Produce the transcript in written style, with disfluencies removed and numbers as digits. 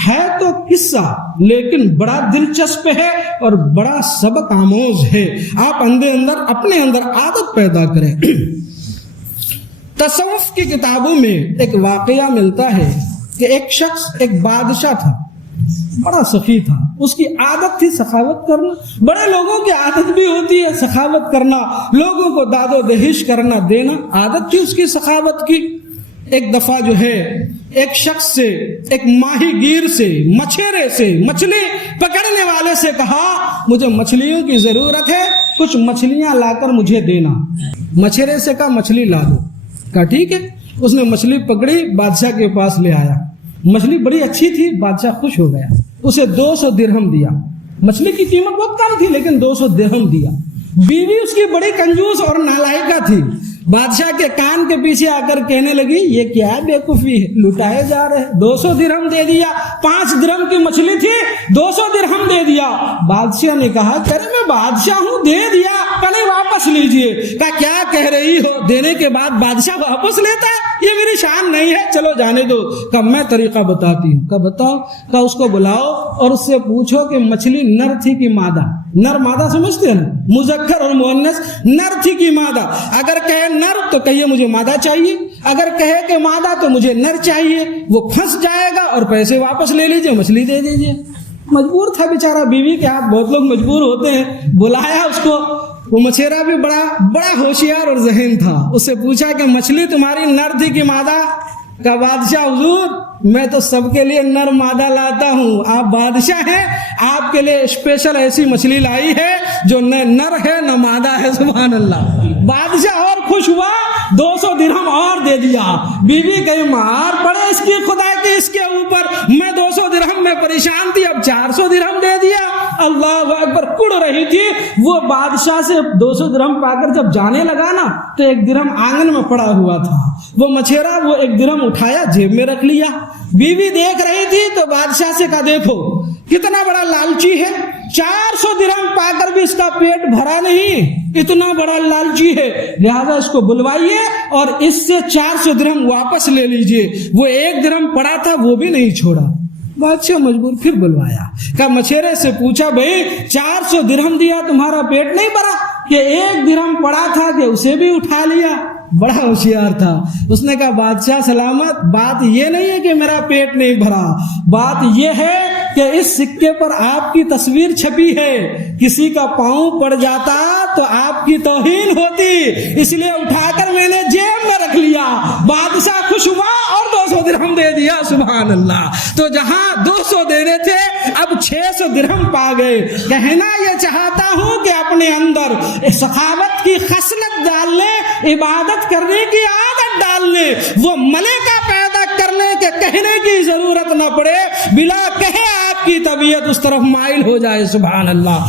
ہے تو قصہ لیکن بڑا دلچسپ ہے اور بڑا سبق آموز ہے. آپ اپنے اندر عادت پیدا کریں. تصوف کی کتابوں میں ایک واقعہ ملتا ہے کہ ایک شخص ایک بادشاہ تھا, بڑا سخی تھا. اس کی عادت تھی سخاوت کرنا. بڑے لوگوں کی عادت بھی ہوتی ہے سخاوت کرنا, لوگوں کو داد و دہش کرنا دینا, عادت تھی اس کی سخاوت کی. ایک دفعہ جو ہے ایک شخص سے, ایک ماہی گیر سے, مچھیرے سے, مچھلی پکڑنے والے سے کہا مجھے مچھلیوں کی ضرورت ہے, کچھ مچھلیاں لا کر مجھے دینا. مچھیرے سے کہا مچھلی لا دو. کہا ٹھیک ہے. اس نے مچھلی پکڑی, بادشاہ کے پاس لے آیا. مچھلی بڑی اچھی تھی, بادشاہ خوش ہو گیا. اسے 200 درہم دیا. مچھلی کی قیمت بہت کم تھی لیکن 200 درہم دیا. بیوی اس کی بڑی کنجوس اور نالائقہ تھی. بادشاہ کے کان کے پیچھے آ کر کہنے لگی یہ کیا بیوقوفی ہے, لٹائے جا رہے. 200 درہم دے دیا. 5 درہم کی مچھلی تھی, 200 درہم دے دیا. بادشاہ نے کہا کرے میں بادشاہ ہوں, دے دیا, پہلے واپس لیجئے. کہا کیا کہہ رہی ہو, دینے کے بعد بادشاہ واپس لیتا ہے, یہ میری شان نہیں ہے, چلو جانے دو. کہا میں طریقہ بتاتی ہوں. کہا بتاؤ. کہا اس کو بلاؤ اور اس سے پوچھو کہ مچھلی نر تھی کہ مادہ. نر مادہ سمجھتے ہیں نا, مذکر اور مؤنث. نر تھی کہ مادہ. اگر کہے نر تو کہیے مجھے مادہ چاہیے, اگر کہے کہ مادہ تو مجھے نر چاہیے. وہ پھنس جائے گا اور پیسے واپس لے لیجئے, مچھلی دے دیجئے. مجبور تھا بیچارہ, بیوی کے ہاتھ بہت لوگ مجبور ہوتے ہیں. بلایا اس کو. وہ مچھیرا بھی بڑا ہوشیار اور ذہین تھا. اس سے پوچھا کہ مچھلی تمہاری نر تھی کہ مادہ. کہا بادشاہ حضور میں تو سب کے لیے نر مادہ لاتا ہوں, آپ بادشاہ ہیں, آپ کے لیے اسپیشل ایسی مچھلی لائی ہے جو نہ نر ہے نہ مادہ ہے. سبحان اللہ. بادشاہ اور خوش ہوا, 200 درہم اور دے دیا. بیوی کہیں مار پڑے اس کی خدا کی اس کے اوپر, میں 200 درہم میں پریشان تھی, اب 400 درہم دے دیا. اللہ اکبر. کڑ رہی تھی. وہ بادشاہ سے 200 درہم پا کر جب جانے لگا نا تو 1 درہم آنگن میں پڑا ہوا تھا. وہ مچھیرا وہ 1 درہم اٹھایا جیب میں رکھ لیا. بیوی دیکھ رہی تھی تو بادشاہ سے کہا دیکھو کتنا بڑا لالچی ہے, 400 درہم پا کر بھی اس کا پیٹ بھرا نہیں, اتنا بڑا لالچی ہے, لہذا اس کو بلوائیے اور اس سے 400 درہم واپس لے لیجئے. وہ 1 درہم پڑا تھا وہ بھی نہیں چھوڑا. بادشاہ مجبور پھر بلوایا. کہا مچھیرے سے پوچھا بھائی 400 درہم دیا تمہارا پیٹ نہیں بھرا, کہ 1 درہم پڑا تھا کہ اسے بھی اٹھا لیا. بڑا ہوشیار تھا. اس نے کہا بادشاہ سلامت, بات یہ نہیں ہے کہ میرا پیٹ نہیں بھرا, بات یہ ہے کہ اس سکے پر آپ کی تصویر چھپی ہے, کسی کا پاؤں پڑ جاتا تو آپ کی توہین ہوتی, اس لیے اٹھا کر میں نے جیب میں رکھ لیا. بادشاہ خوش ہوا اور 200 درہم دے دیا. سبحان اللہ. تو جہاں 200 دینے تھے اب 600 درہم پا گئے. کہنا یہ چاہتا ہوں کہ اپنے اندر سخاوت کی خصلت ڈال لیں, عبادت کرنے کی عادت ڈال لیں, وہ ملکہ پیدا کر لیں کہ کہنے کی ضرورت نہ پڑے, بلا کہے آپ کی طبیعت اس طرف مائل ہو جائے. سبحان اللہ.